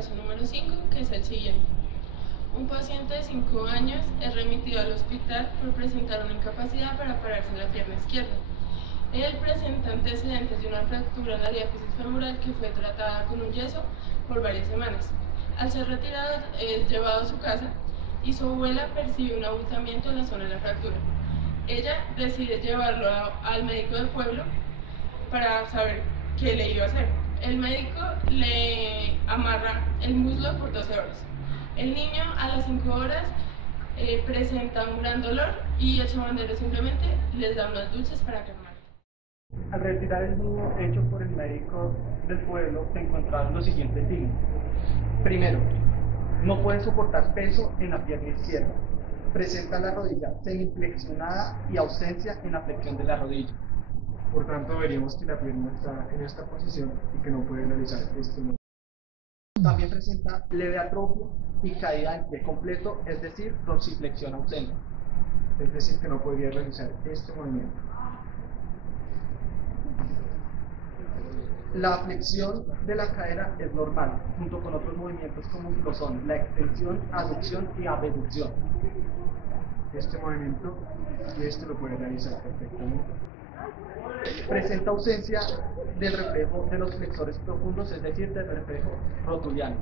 caso número 5, que es el siguiente. Un paciente de 5 años es remitido al hospital por presentar una incapacidad para pararse en la pierna izquierda. Él presenta antecedentes de una fractura en la diáfisis femoral que fue tratada con un yeso por varias semanas. Al ser retirado, es llevado a su casa y su abuela percibe un abultamiento en la zona de la fractura. Ella decide llevarlo al médico del pueblo para saber qué le iba a hacer. El médico le amarra el muslo por 12 horas. El niño a las 5 horas presenta un gran dolor y el sobandero simplemente les da unos dulces para calmar. Al retirar el nudo hecho por el médico del pueblo, se encontraron los siguientes signos. Primero, no puede soportar peso en la pierna izquierda. Presenta la rodilla semiflexionada y ausencia en la flexión de la rodilla. Por tanto, veríamos que la pierna está en esta posición y que no puede realizar este movimiento. También presenta leve atrofia y caída en pie completo, es decir, dorsiflexión ausente. Es decir, que no podría realizar este movimiento. La flexión de la cadera es normal, junto con otros movimientos como lo son la extensión, aducción y abducción. Este movimiento lo puede realizar perfectamente. Presenta ausencia del reflejo de los flexores profundos, es decir, del reflejo rotuliano.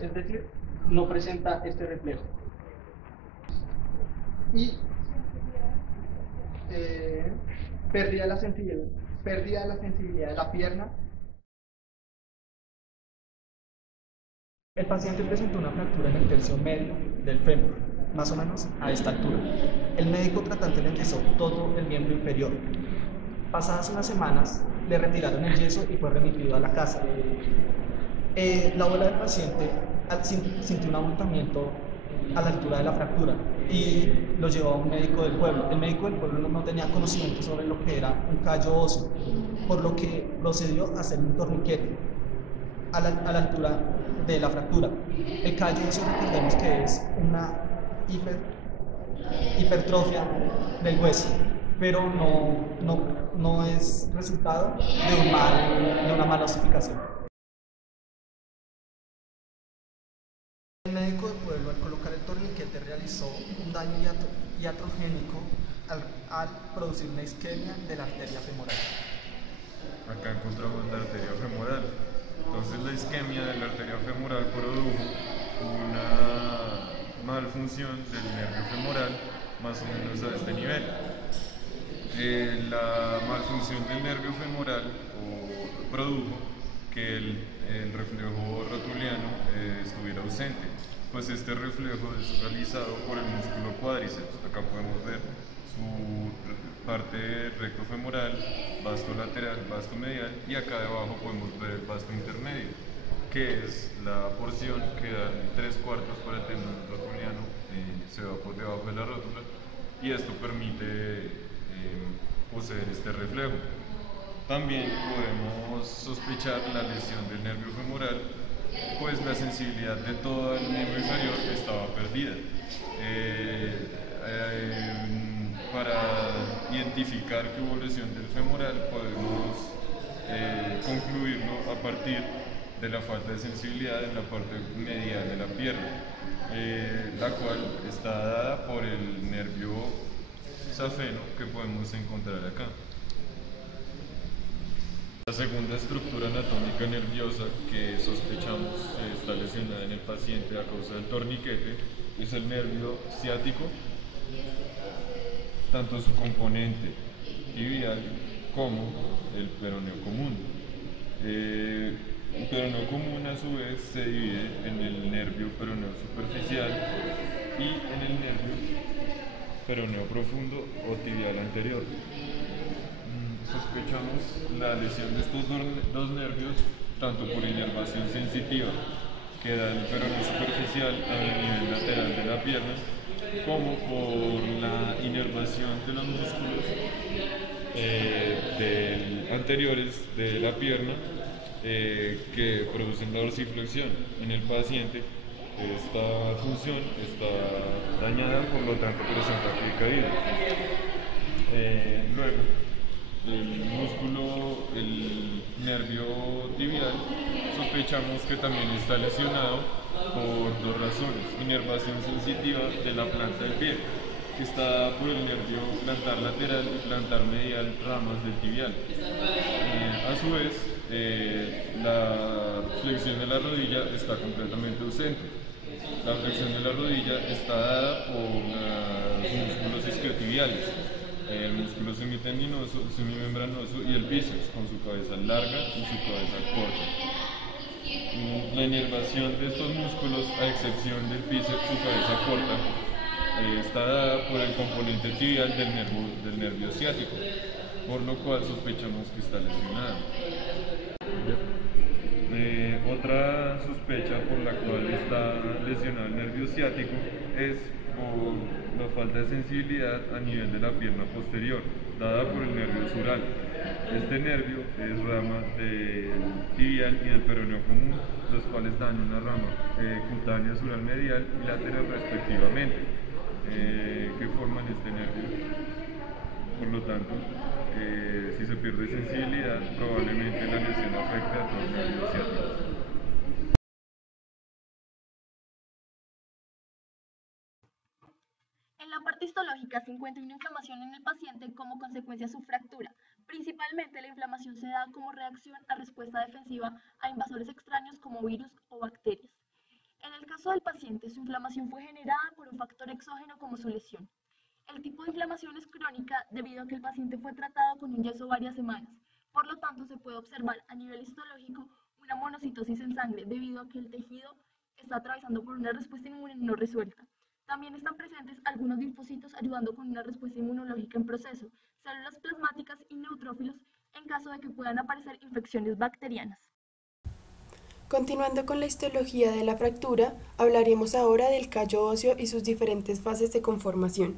Es decir, no presenta este reflejo. Y pérdida de la sensibilidad de la pierna. El paciente presentó una fractura en el tercio medio del fémur, más o menos a esta altura. El médico tratante le enyesó todo el miembro inferior. Pasadas unas semanas, le retiraron el yeso y fue remitido a la casa. La abuela del paciente sintió un abultamiento a la altura de la fractura y lo llevó a un médico del pueblo. El médico del pueblo no tenía conocimiento sobre lo que era un callo óseo, por lo que procedió a hacer un torniquete a la altura de la fractura. El callo óseo, recordemos que es una hipertrofia del hueso, pero no es resultado de una mala osificación. El médico del pueblo, al colocar el torniquete, realizó un daño iatrogénico al producir una isquemia de la arteria femoral. Acá encontramos la arteria femoral. Entonces la isquemia de la arteria femoral produjo una malfunción del nervio femoral más o menos a este nivel. La malfunción del nervio femoral produjo que el reflejo rotuliano estuviera ausente, pues este reflejo es realizado por el músculo cuádriceps. Acá podemos ver su parte recto femoral, vasto lateral, vasto medial, y acá debajo podemos ver el vasto intermedio, que es la porción que da 3/4 para el tendón rotuliano, se va por debajo de la rótula, y esto permite poseer este reflejo. También podemos sospechar la lesión del nervio femoral, pues la sensibilidad de todo el miembro inferior estaba perdida. Para identificar que hubo lesión del femoral podemos concluirlo a partir de la falta de sensibilidad en la parte medial de la pierna, la cual está dada por el nervio safeno que podemos encontrar acá. La segunda estructura anatómica nerviosa que sospechamos está lesionada en el paciente a causa del torniquete es el nervio ciático, tanto su componente tibial como el peroneo común. El peroneo común a su vez se divide en el nervio peroneo superficial y en el nervio peroneo profundo o tibial anterior. Sospechamos la lesión de estos dos nervios tanto por inervación sensitiva que da el peroneo superficial a nivel lateral de la pierna, como por la inervación de los músculos anteriores de la pierna que producen la dorsiflexión. En el paciente esta función está dañada, por lo tanto presenta pie caído. Luego músculo, el nervio tibial, sospechamos que también está lesionado por dos razones: inervación sensitiva de la planta del pie, que está por el nervio plantar lateral y plantar medial, ramas del tibial. A su vez, la flexión de la rodilla está completamente ausente. La flexión de la rodilla está dada por los músculos isquiotibiales, el músculo semitendinoso, semimembranoso y el bíceps, con su cabeza larga y su cabeza corta. La inervación de estos músculos, a excepción del bíceps, su cabeza corta, está dada por el componente tibial del nervio ciático, por lo cual sospechamos que está lesionado. Otra sospecha por la cual está lesionado el nervio ciático es por la falta de sensibilidad a nivel de la pierna posterior, dada por el nervio sural. Este nervio es rama del tibial y del peroneo común, los cuales dan una rama cutánea sural medial y lateral respectivamente, que forman este nervio. Por lo tanto, si se pierde sensibilidad, probablemente la lesión afecte a todo el nervio ciático. En la parte histológica se encuentra una inflamación en el paciente como consecuencia de su fractura. Principalmente la inflamación se da como reacción a respuesta defensiva a invasores extraños como virus o bacterias. En el caso del paciente, su inflamación fue generada por un factor exógeno como su lesión. El tipo de inflamación es crónica debido a que el paciente fue tratado con un yeso varias semanas. Por lo tanto, se puede observar a nivel histológico una monocitosis en sangre debido a que el tejido está atravesando por una respuesta inmune no resuelta. También están presentes algunos linfocitos ayudando con una respuesta inmunológica en proceso, células plasmáticas y neutrófilos en caso de que puedan aparecer infecciones bacterianas. Continuando con la histología de la fractura, hablaremos ahora del callo óseo y sus diferentes fases de conformación.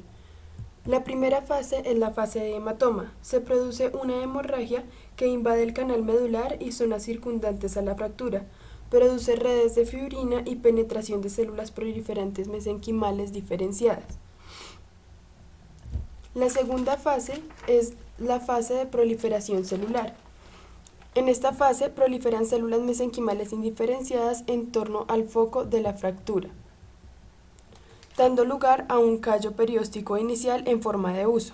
La primera fase es la fase de hematoma. Se produce una hemorragia que invade el canal medular y zonas circundantes a la fractura. Produce redes de fibrina y penetración de células proliferantes mesenquimales diferenciadas. La segunda fase es la fase de proliferación celular. En esta fase proliferan células mesenquimales indiferenciadas en torno al foco de la fractura, dando lugar a un callo perióstico inicial en forma de huso.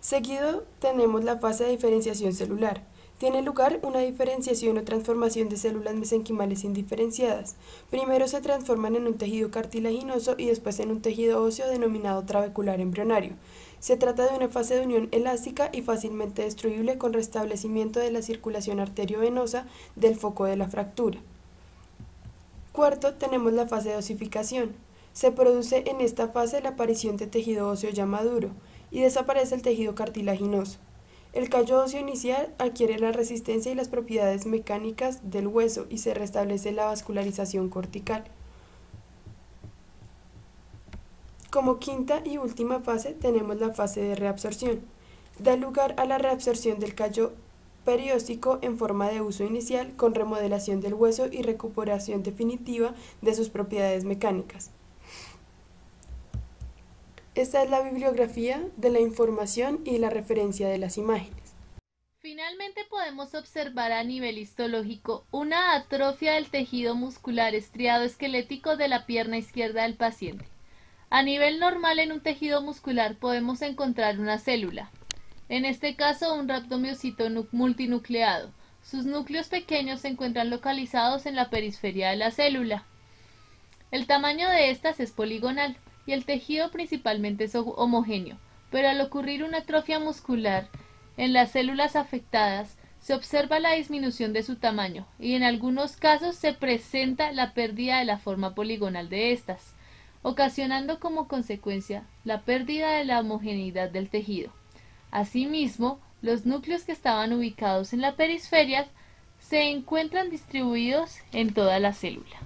Seguido tenemos la fase de diferenciación celular. Tiene lugar una diferenciación o transformación de células mesenquimales indiferenciadas. Primero se transforman en un tejido cartilaginoso y después en un tejido óseo denominado trabecular embrionario. Se trata de una fase de unión elástica y fácilmente destruible con restablecimiento de la circulación arteriovenosa del foco de la fractura. Cuarto, tenemos la fase de osificación. Se produce en esta fase la aparición de tejido óseo ya maduro y desaparece el tejido cartilaginoso. El callo óseo inicial adquiere la resistencia y las propiedades mecánicas del hueso y se restablece la vascularización cortical. Como quinta y última fase tenemos la fase de reabsorción. Da lugar a la reabsorción del callo perióstico en forma de huso inicial con remodelación del hueso y recuperación definitiva de sus propiedades mecánicas. Esta es la bibliografía de la información y la referencia de las imágenes. Finalmente podemos observar a nivel histológico una atrofia del tejido muscular estriado esquelético de la pierna izquierda del paciente. A nivel normal en un tejido muscular podemos encontrar una célula, en este caso un rhabdomiocito multinucleado. Sus núcleos pequeños se encuentran localizados en la periferia de la célula. El tamaño de estas es poligonal y el tejido principalmente es homogéneo, pero al ocurrir una atrofia muscular en las células afectadas se observa la disminución de su tamaño y en algunos casos se presenta la pérdida de la forma poligonal de estas, ocasionando como consecuencia la pérdida de la homogeneidad del tejido. Asimismo, los núcleos que estaban ubicados en la periferia se encuentran distribuidos en toda la célula.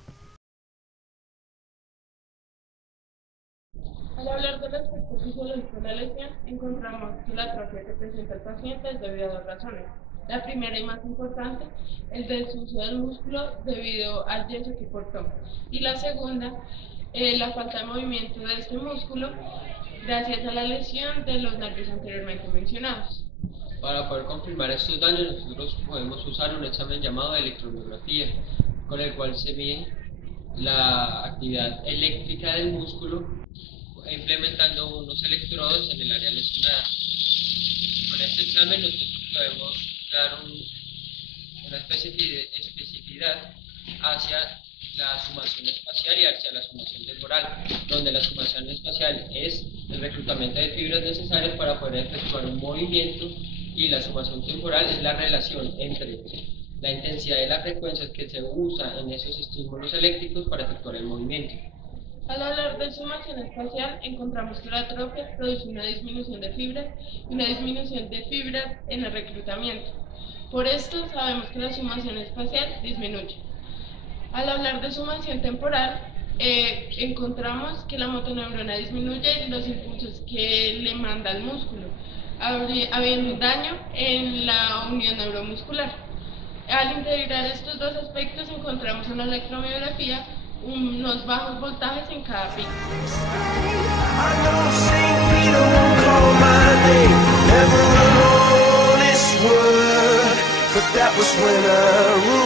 Al hablar del aspecto fisiológico de la lesión, encontramos que la atrofia que presenta el paciente es debido a dos razones. La primera y más importante, el desuso del músculo debido al yeso que portó. Y la segunda, la falta de movimiento de este músculo gracias a la lesión de los nervios anteriormente mencionados. Para poder confirmar estos daños, nosotros podemos usar un examen llamado electromiografía, con el cual se mide la actividad eléctrica del músculo implementando unos electrodos en el área lesionada. Con este examen nosotros podemos dar una especificidad hacia la sumación espacial y hacia la sumación temporal, donde la sumación espacial es el reclutamiento de fibras necesarias para poder efectuar un movimiento, y la sumación temporal es la relación entre la intensidad y las frecuencias que se usa en esos estímulos eléctricos para efectuar el movimiento. Al hablar de sumación espacial, encontramos que la atrofia produce una disminución de fibras y una disminución de fibras en el reclutamiento. Por esto sabemos que la sumación espacial disminuye. Al hablar de sumación temporal, encontramos que la motoneurona disminuye los impulsos que le manda al músculo, habiendo un daño en la unión neuromuscular. Al integrar estos dos aspectos, encontramos en la electromiografía unos bajos voltajes en cada pico. But that was when I